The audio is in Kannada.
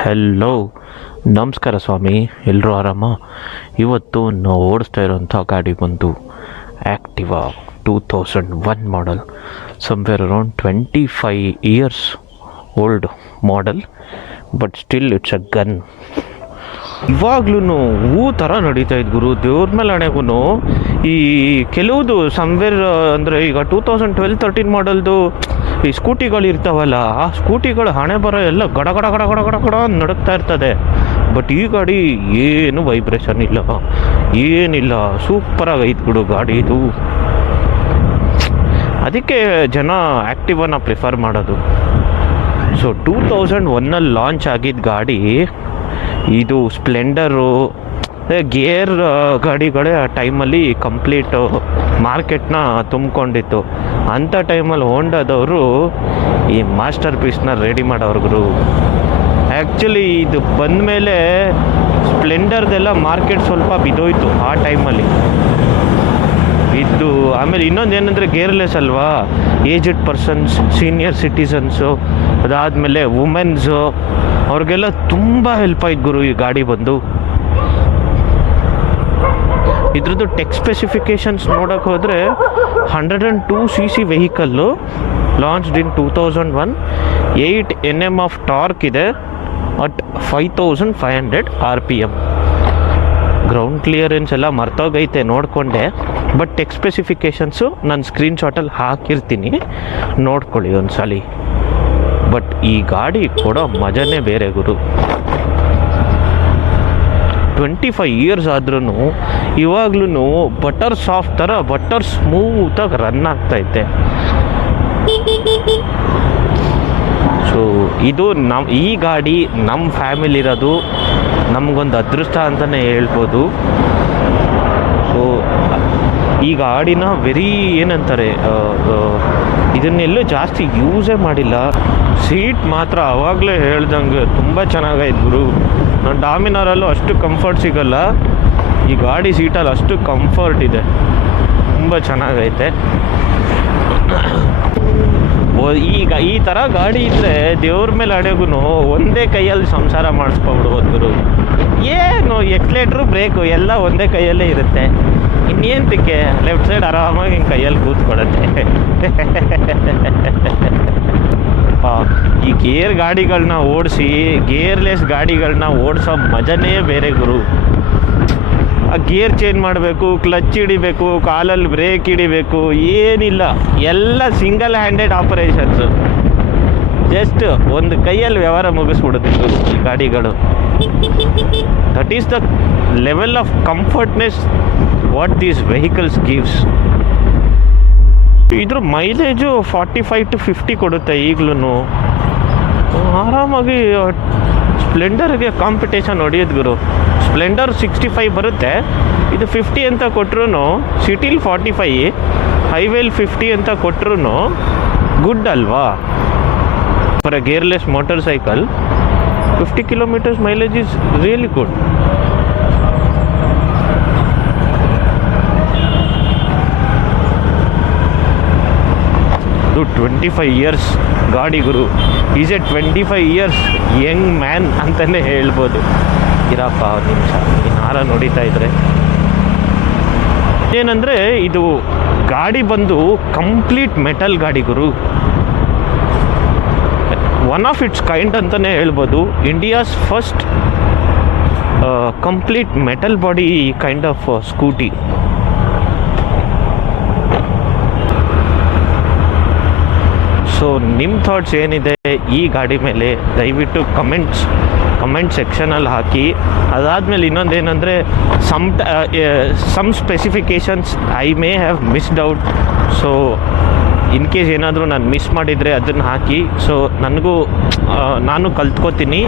ಹೆಲೋ, ನಮಸ್ಕಾರ ಸ್ವಾಮಿ. ಎಲ್ಲರೂ ಆರಾಮ? ಇವತ್ತು ನಾವು ಓಡಿಸ್ತಾ ಇರೋಂಥ ಗಾಡಿ ಬಂದು Activa 2001 model, somewhere around 25 years old model, but still it's a gun. ಇವಾಗ್ಲೂ ಹೂ ಥರ ನಡೀತಾ ಇದ್ದು ಗುರು, ದೇವ್ರ ಮೇಲೆ ಹಣೆಗೂ. ಈ ಕೆಲವುದು ಸಮ್ವೇರ್ ಅಂದರೆ ಈಗ 2012-13 ಮಾಡಲ್ದು ಈ ಸ್ಕೂಟಿಗಳು ಇರ್ತಾವಲ್ಲ, ಆ ಸ್ಕೂಟಿಗಳು ಹಣೆ ಬರೋ ಎಲ್ಲ ಗಡ ಗಡ ಗಡ ಗಡ ಗಡ ಗಡ ನಡುಕ್ತಾ ಇರ್ತದೆ. ಬಟ್ ಈ ಗಾಡಿ ಏನು ವೈಬ್ರೇಷನ್ ಇಲ್ಲ, ಏನಿಲ್ಲ, ಸೂಪರಾಗಿ ಐತೆ ಬಿಡು ಗಾಡಿ ಇದು. ಅದಕ್ಕೆ ಜನ ಆ್ಯಕ್ಟಿವನ್ನ ಪ್ರಿಫರ್ ಮಾಡೋದು. ಸೊ 2001 ಲಾಂಚ್ ಆಗಿದ್ದ ಗಾಡಿ ಇದು. ಸ್ಪ್ಲೆಂಡರು, ಗೇರ್ ಗಾಡಿಗಳೇ ಆ ಟೈಮಲ್ಲಿ ಕಂಪ್ಲೀಟು ಮಾರ್ಕೆಟ್ನ ತುಂಬಿಕೊಂಡಿತ್ತು. ಅಂಥ ಟೈಮಲ್ಲಿ ಹೋಂಡಾದವರು ಈ ಮಾಸ್ಟರ್ ಪೀಸ್ನ ರೆಡಿ ಮಾಡೋರ್ಗರು. ಆ್ಯಕ್ಚುಲಿ ಇದು ಬಂದ ಮೇಲೆ ಸ್ಪ್ಲೆಂಡರ್ದೆಲ್ಲ ಮಾರ್ಕೆಟ್ ಸ್ವಲ್ಪ ಬಿದ್ದೋಯ್ತು ಆ ಟೈಮಲ್ಲಿ ಇದ್ದು. ಆಮೇಲೆ ಇನ್ನೊಂದು ಏನಂದರೆ ಗೇರ್ಲೆಸ್ ಅಲ್ವಾ, ಏಜ್ಡ್ ಪರ್ಸನ್ಸ್, ಸೀನಿಯರ್ ಸಿಟಿಸನ್ಸು, ಅದಾದಮೇಲೆ ವುಮೆನ್ಸು, ಅವ್ರಿಗೆಲ್ಲ ತುಂಬ ಹೆಲ್ಪ್ ಆಯ್ತು ಗುರು ಈ ಗಾಡಿ ಬಂದು. ಇದ್ರದ್ದು ಟೆಕ್ ಸ್ಪೆಸಿಫಿಕೇಶನ್ಸ್ ನೋಡೋಕೆ ಹೋದರೆ 102cc vehicle, launched in 2001, 8 Nm of torque ಇದೆ ಅಟ್ 5500 RPM. ಗ್ರೌಂಡ್ ಕ್ಲಿಯರೆನ್ಸ್ ಎಲ್ಲ ಮರ್ತೋಗೈತೆ ನೋಡಿಕೊಂಡೆ, ಬಟ್ ಟೆಕ್ ಸ್ಪೆಸಿಫಿಕೇಶನ್ಸು ನಾನು ಸ್ಕ್ರೀನ್ಶಾಟಲ್ಲಿ ಹಾಕಿರ್ತೀನಿ, ನೋಡ್ಕೊಳ್ಳಿ ಒಂದ್ಸಲಿ. ಬಟ್ ಈ ಗಾಡಿ ಕೊಡೋ ಮಜನೇ ಬೇರೆ ಗುರು. 25 years ಆದ್ರೂ ಇವಾಗ್ಲೂ ಬಟರ್ ಸಾಫ್ಟ್ ಥರ, ಬಟರ್ ಸ್ಮೂತಾಗಿ ರನ್ ಆಗ್ತೈತೆ. ಸೊ ಇದು ಈ ಗಾಡಿ ನಮ್ಮ ಫ್ಯಾಮಿಲಿ ಇರೋದು ನಮಗೊಂದು ಅದೃಷ್ಟ ಅಂತಲೇ ಹೇಳ್ಬೋದು. ಸೊ ಈ ಗಾಡಿನ ಏನಂತಾರೆ, ಇದನ್ನೆಲ್ಲೂ ಜಾಸ್ತಿ ಯೂಸೇ ಮಾಡಿಲ್ಲ. ಸೀಟ್ ಮಾತ್ರ ಆವಾಗಲೇ ಹೇಳ್ದಂಗೆ ತುಂಬ ಚೆನ್ನಾಗೈತೆ ಗುರು. ನಾನು ಡಾಮಿನಾರಲ್ಲೂ ಅಷ್ಟು ಕಂಫರ್ಟ್ ಸಿಗಲ್ಲ, ಈ ಗಾಡಿ ಸೀಟಲ್ಲಿ ಅಷ್ಟು ಕಂಫರ್ಟ್ ಇದೆ, ತುಂಬ ಚೆನ್ನಾಗೈತೆ. ಈಗ ಈ ಥರ ಗಾಡಿ ಇದ್ದರೆ ದೇವ್ರ ಮೇಲೆ ಅಡೆಗೂ ಒಂದೇ ಕೈಯಲ್ಲಿ ಸಂಸಾರ ಮಾಡಿಸ್ಕೊಬಿಡ್ಬೋದು ಗುರು. ಏನು ಎಕ್ಸ್ಲೇಟ್ರು ಬ್ರೇಕು ಎಲ್ಲ ಒಂದೇ ಕೈಯಲ್ಲೇ ಇರುತ್ತೆ, ಇನ್ನೇಂತಕ್ಕೆ ಲೆಫ್ಟ್ ಸೈಡ್ ಆರಾಮಾಗಿ ಹಿಂಗೆ ಕೈಯಲ್ಲಿ ಕೂತ್ಕೊಡತ್ತೆ. ಈ ಗೇರ್ ಗಾಡಿಗಳನ್ನ ಓಡಿಸಿ, ಗೇರ್ಲೆಸ್ ಗಾಡಿಗಳನ್ನ ಓಡಿಸೋ ಮಜನೇ ಬೇರೆ ಗುರು. ಆ ಗೇರ್ ಚೇಂಜ್ ಮಾಡಬೇಕು, ಕ್ಲಚ್ ಹಿಡಿಬೇಕು, ಕಾಲಲ್ಲಿ ಬ್ರೇಕ್ ಹಿಡಿಬೇಕು, ಏನಿಲ್ಲ, ಎಲ್ಲ ಸಿಂಗಲ್ ಹ್ಯಾಂಡೆಡ್ ಆಪರೇಷನ್ಸು. ಜಸ್ಟ್ ಒಂದು ಕೈಯಲ್ಲಿ ವ್ಯವಹಾರ ಮುಗಿಸ್ಬಿಡುತ್ತೆ ಈ ಗಾಡಿಗಳು. That is the level of comfortness what these vehicles gives. ಇದ್ರ ಮೈಲೇಜು 45 to 50 ಕೊಡುತ್ತೆ ಈಗಲೂ. ಆರಾಮಾಗಿ ಸ್ಪ್ಲೆಂಡರ್ಗೆ ಕಾಂಪಿಟೇಷನ್ ಹೊಡೆಯೋದು ಗುರು. ಸ್ಪ್ಲೆಂಡರ್ 65 ಬರುತ್ತೆ, ಇದು 50 ಅಂತ ಕೊಟ್ಟರು, ಸಿಟಿಲಿ 45, ಹೈವೇಲಿ 50 ಅಂತ ಕೊಟ್ಟರು ಗುಡ್ ಅಲ್ವಾ? For a gearless motorcycle 50 kilometers mileage is really good. ಇದು 25 years ಗಾಡಿ ಗುರು. Is a 25 years young man ಅಂತಲೇ ಹೇಳ್ಬೋದು. ಇರಪ್ಪ ಒಂದು ನಿಮಿಷ, ನೀನು ಹಾರ ನೋಡಿತಾ ಇದ್ರೆ ಏನಂದರೆ, ಇದು ಗಾಡಿ ಬಂದು ಕಂಪ್ಲೀಟ್ ಮೆಟಲ್ ಗಾಡಿ ಗುರು. ಒನ್ ಆಫ್ ಇಟ್ಸ್ ಕೈಂಡ್ ಅಂತಲೇ ಹೇಳ್ಬೋದು. India's first complete metal body kind of scooty. So ನಿಮ್ಮ ಥಾಟ್ಸ್ ಏನಿದೆ ಈ ಗಾಡಿ ಮೇಲೆ ದಯವಿಟ್ಟು ಕಮೆಂಟ್ ಸೆಕ್ಷನಲ್ಲಿ ಹಾಕಿ. ಅದಾದಮೇಲೆ ಇನ್ನೊಂದೇನೆಂದರೆ, some specifications I may have missed out. So in case ಏನಾದರೂ ನಾನು ಮಿಸ್ ಮಾಡಿದರೆ ಅದನ್ನು ಹಾಕಿ. ಸೊ ನಾನು ಕಲ್ತ್ಕೋತೀನಿ.